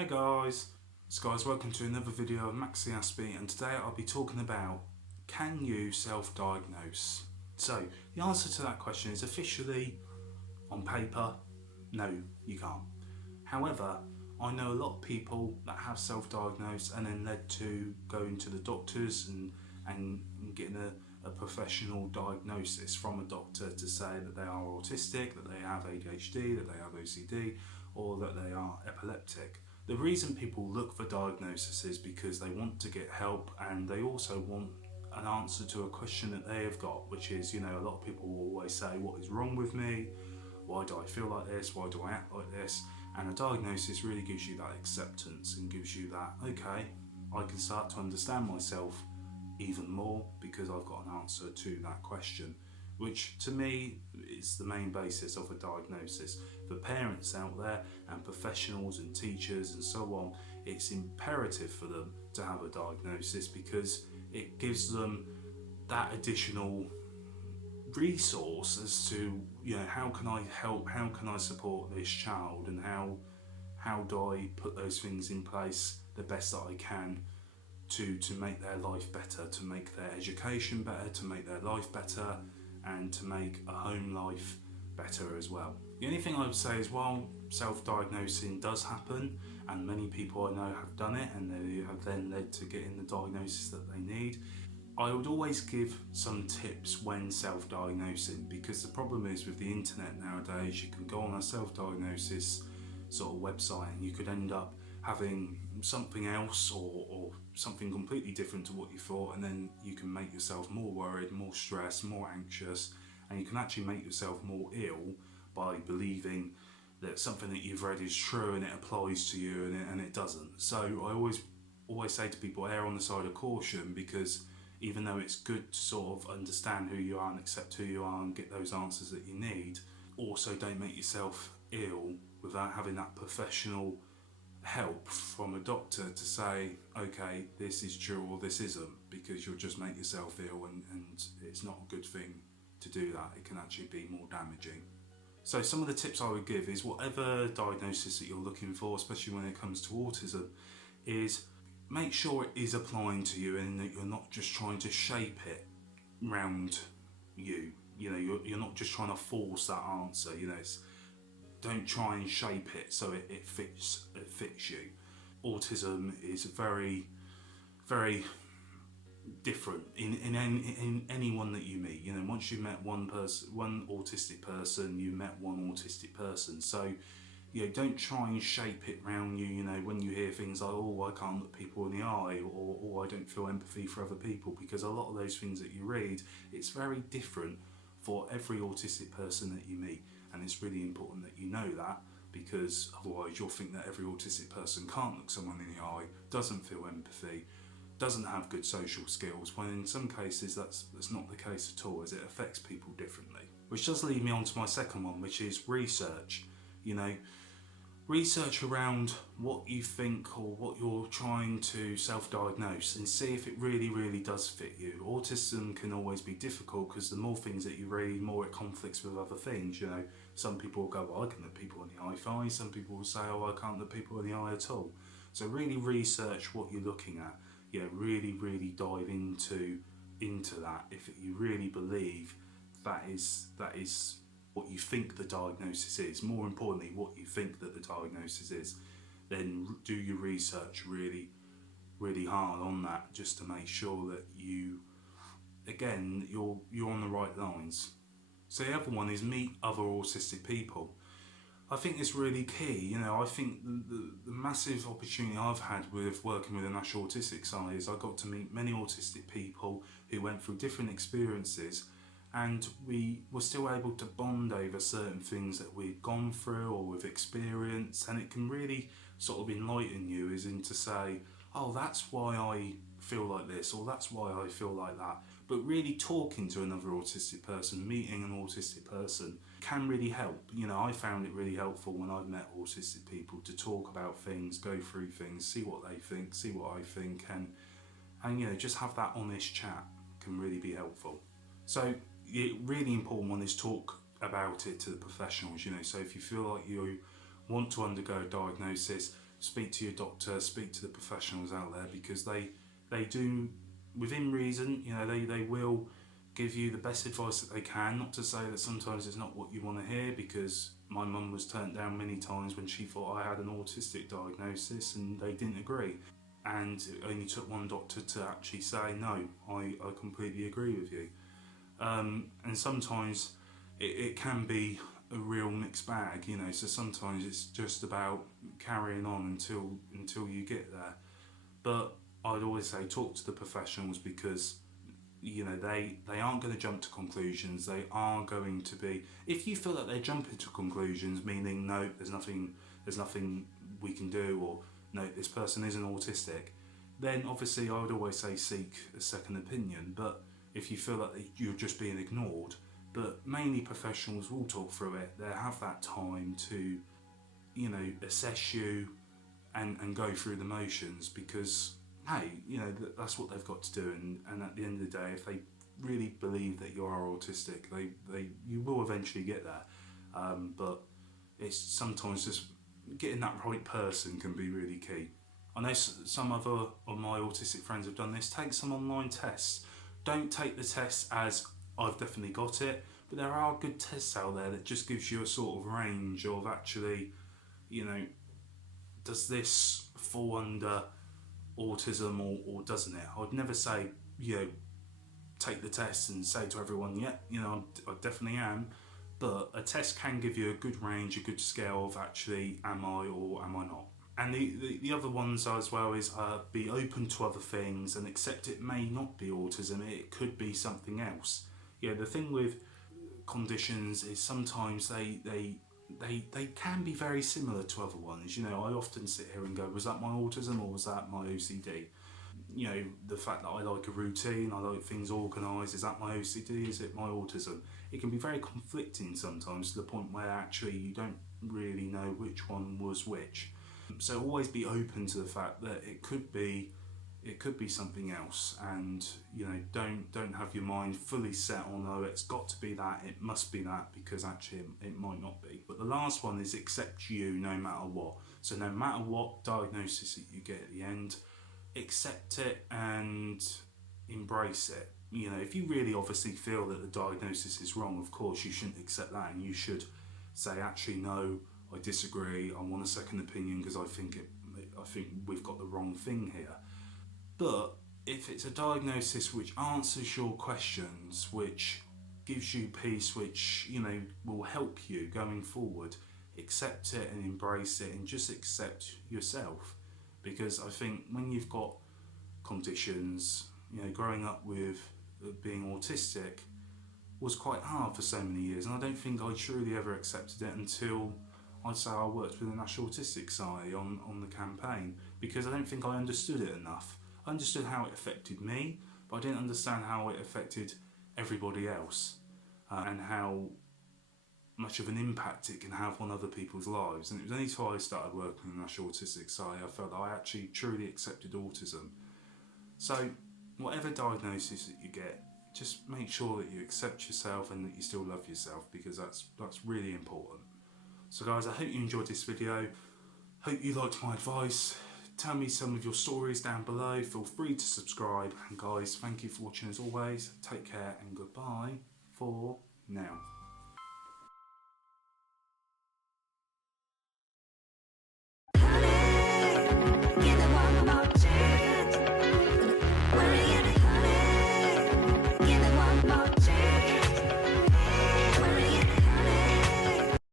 Hey guys, welcome to another video of MaxiAspie, and today I'll be talking about, can you self-diagnose? So the answer to that question is officially, on paper, no, you can't. However, I know a lot of people that have self-diagnosed and then led to going to the doctors and getting a professional diagnosis from a doctor to say that they are autistic, that they have ADHD, that they have OCD, or that they are epileptic. The reason people look for diagnosis is because they want to get help, and they also want an answer to a question that they have got, which is, a lot of people will always say, what is wrong with me? Why do I feel like this? Why do I act like this? And a diagnosis really gives you that acceptance and gives you that, okay, I can start to understand myself even more because I've got an answer to that question, which to me is the main basis of a diagnosis. For parents out there and professionals and teachers and so on, it's imperative for them to have a diagnosis because it gives them that additional resource as to, how can I help, how can I support this child, and how do I put those things in place the best that I can to make their life better, to make their education better, to make their life better, and to make a home life better as well. The only thing I would say is, while self-diagnosing does happen, and many people I know have done it and they have then led to getting the diagnosis that they need, I would always give some tips when self-diagnosing, because the problem is with the internet nowadays, you can go on a self-diagnosis sort of website and you could end up having something else or something completely different to what you thought, and then you can make yourself more worried, more stressed, more anxious, and you can actually make yourself more ill by believing that something that you've read is true and it applies to you, and it doesn't. So I always say to people, err on the side of caution, because even though it's good to sort of understand who you are and accept who you are and get those answers that you need, also don't make yourself ill without having that professional help from a doctor to say, okay, this is true or this isn't, because you'll just make yourself ill, and it's not a good thing to do that. It can actually be more damaging. So some of the tips I would give is, whatever diagnosis that you're looking for, especially when it comes to autism, is make sure it is applying to you and that you're not just trying to shape it round you. You're not just trying to force that answer. Don't try and shape it so it fits you. Autism is very, very different in anyone that you meet. Once you've met one autistic person, you've met one autistic person. So don't try and shape it around you. When you hear things like, oh, I can't look people in the eye, or oh, I don't feel empathy for other people, because a lot of those things that you read, it's very different for every autistic person that you meet. And it's really important that you know that, because otherwise you'll think that every autistic person can't look someone in the eye, doesn't feel empathy, doesn't have good social skills, when in some cases that's not the case at all, as it affects people differently. Which does lead me on to my second one, which is research. Research around what you think or what you're trying to self-diagnose, and see if it really does fit you. Autism can always be difficult because the more things that you read, the more it conflicts with other things. Some people will go, well, I can look people in the eye fine. Some people will say, oh, I can't look people in the eye at all. So really research what you're looking at. Really dive into that. If you really believe that is what you think the diagnosis is, more importantly, what you think that the diagnosis is, then do your research really hard on that, just to make sure that you're on the right lines. So the other one is meet other autistic people. I think it's really key. I think the massive opportunity I've had with working with the National Autistic Society is I got to meet many autistic people who went through different experiences, and we were still able to bond over certain things that we've gone through or we've experienced, and it can really sort of enlighten you, as in to say, oh, that's why I feel like this, or that's why I feel like that. But really talking to another autistic person, meeting an autistic person, can really help. I found it really helpful when I've met autistic people to talk about things, go through things, see what they think, see what I think, and just have that honest chat can really be helpful. So the really important one is talk about it to the professionals. So if you feel like you want to undergo a diagnosis, speak to your doctor, speak to the professionals out there, because they do, within reason, they will give you the best advice that they can. Not to say that sometimes it's not what you want to hear, because my mum was turned down many times when she thought I had an autistic diagnosis and they didn't agree. And it only took one doctor to actually say, no, I completely agree with you. And sometimes it can be a real mixed bag, so sometimes it's just about carrying on until you get there. But I'd always say talk to the professionals, because they aren't going to jump to conclusions. They are going to be, if you feel that they're jumping to conclusions, meaning no, there's nothing we can do, or no, this person isn't autistic, then obviously I would always say seek a second opinion. But if you feel that you're just being ignored, but mainly professionals will talk through it. They have that time to assess you and go through the motions, because hey, that's what they've got to do. And at the end of the day, if they really believe that you are autistic, you will eventually get there. But it's sometimes just getting that right person can be really key. I know some other of my autistic friends have done this. Take some online tests. Don't take the test as I've definitely got it, but there are good tests out there that just gives you a sort of range of actually, does this fall under autism or doesn't it? I'd never say, take the test and say to everyone, yeah, I definitely am. But a test can give you a good range, a good scale of actually, am I or am I not? And the other ones as well is be open to other things and accept it may not be autism, it could be something else. The thing with conditions is sometimes they can be very similar to other ones. I often sit here and go, was that my autism or was that my OCD? The fact that I like a routine, I like things organised, is that my OCD, is it my autism? It can be very conflicting sometimes, to the point where actually you don't really know which one was which. So always be open to the fact that it could be something else, and don't have your mind fully set on, oh, it's got to be that, it must be that, because actually it might not be. But the last one is accept you no matter what. So no matter what diagnosis that you get at the end, accept it and embrace it. If you really obviously feel that the diagnosis is wrong, of course you shouldn't accept that, and you should say, actually no, I disagree, I want a second opinion, because I think we've got the wrong thing here. But if it's a diagnosis which answers your questions, which gives you peace, which will help you going forward, accept it and embrace it, and just accept yourself. Because I think when you've got conditions, growing up with being autistic was quite hard for so many years, and I don't think I truly ever accepted it until I'd say I worked with the National Autistic Society on the campaign, because I don't think I understood it enough. I understood how it affected me, but I didn't understand how it affected everybody else, and how much of an impact it can have on other people's lives. And it was only until I started working with the National Autistic Society I felt that I actually truly accepted autism. So whatever diagnosis that you get, just make sure that you accept yourself and that you still love yourself, because that's really important. So guys, I hope you enjoyed this video. Hope you liked my advice. Tell me some of your stories down below. Feel free to subscribe. And guys, thank you for watching as always. Take care and goodbye for now.